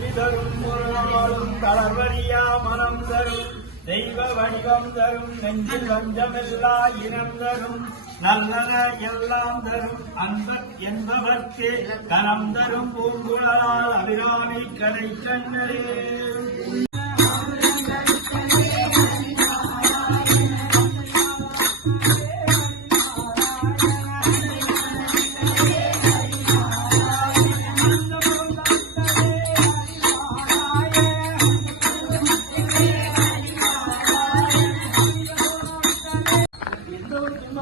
தனம் தரும் கல்வி தளர்வழியா மனம் தரும். தெய்வ வடிவம் தரும் நெஞ்சில் வஞ்சமில்லா இனம் தரும். நல்லன எல்லாம் தரும் அன்பர் என்பவர்க்கே கரம் தரும் பூங்குழலால் அபிராமி கதை கண்ணரே you.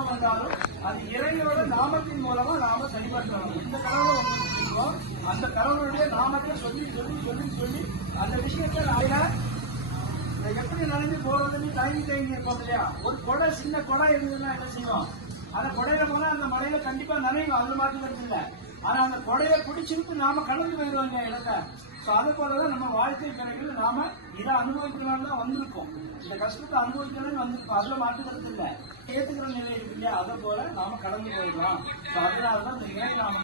ஒரு வந்தாலும் அது இறைவனோட நாமத்தின் மூலமா நாம சரிபடுத்தணும் இந்த கடவுளை செய்வோம். அந்த கடவுளுடைய நாமத்தை சொல்லி சொல்லி சொல்லி சொல்லி அந்த விஷயத்தை நாயில எப்படி நடந்து போறதுன்னு தயங்கி தயங்கி இருப்போம் இல்லையா? ஒரு கொடை சின்ன கொடை இருந்ததுன்னா என்ன செய்வோம்? அந்த கொடையில போனா அந்த மலையில கண்டிப்பா நனையும். அந்த மாதிரி இல்லை. ஆனா அந்த கொடையை பிடிச்சிருக்கு நாம கடந்து போயிடுவோம் இல்லையா இடத்த சோ அது போலதான் நம்ம வாழ்க்கை பிறகு நாம இதை அனுபவிக்கணும்னு தான் வந்திருக்கோம். இந்த கஷ்டத்தை அனுபவிக்கணும்னு வந்திருக்கோம். அதுல மாட்டுக்கிறது இல்ல. ஏத்துக்கிற நிலை இருக்கு இல்லையா? அதை போல நாம கடந்து போயிடலாம். சோ அதனாலதான் இந்த இறை நாம